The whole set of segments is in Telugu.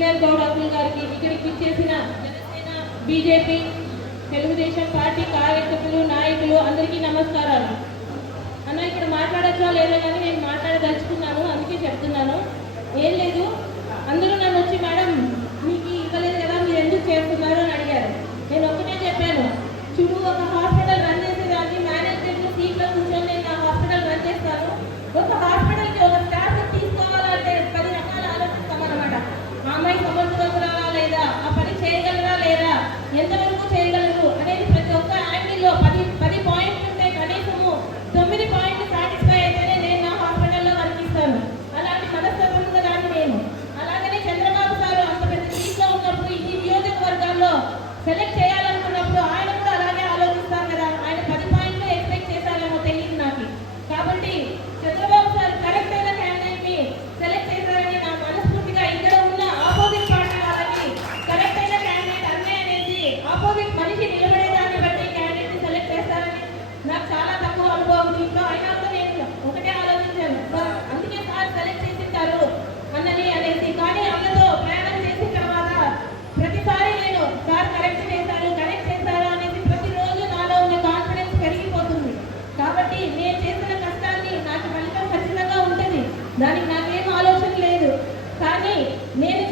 ఇంజనీర్ గౌడ్ అబ్దుల్ గారికి ఇక్కడికి ఇచ్చేసిన జనసేన బీజేపీ తెలుగుదేశం పార్టీ కార్యకర్తలు నాయకులు అందరికీ selected దానికి నాకేం ఆలోచన లేదు. కానీ నేను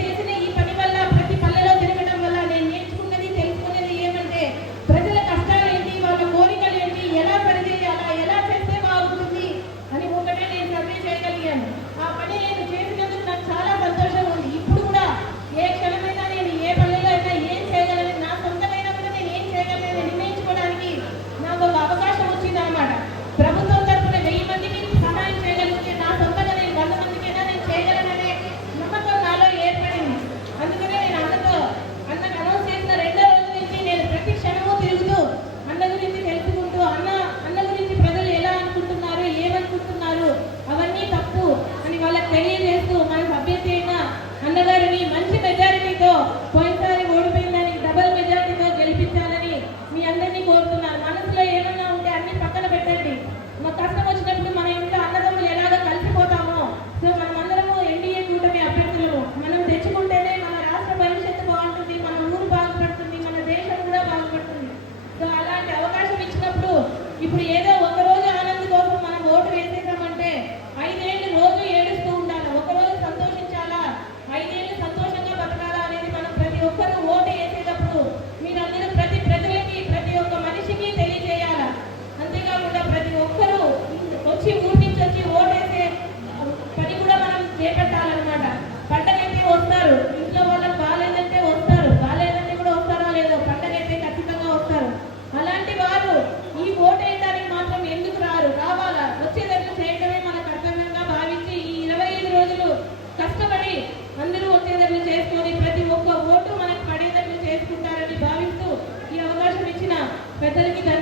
Vete a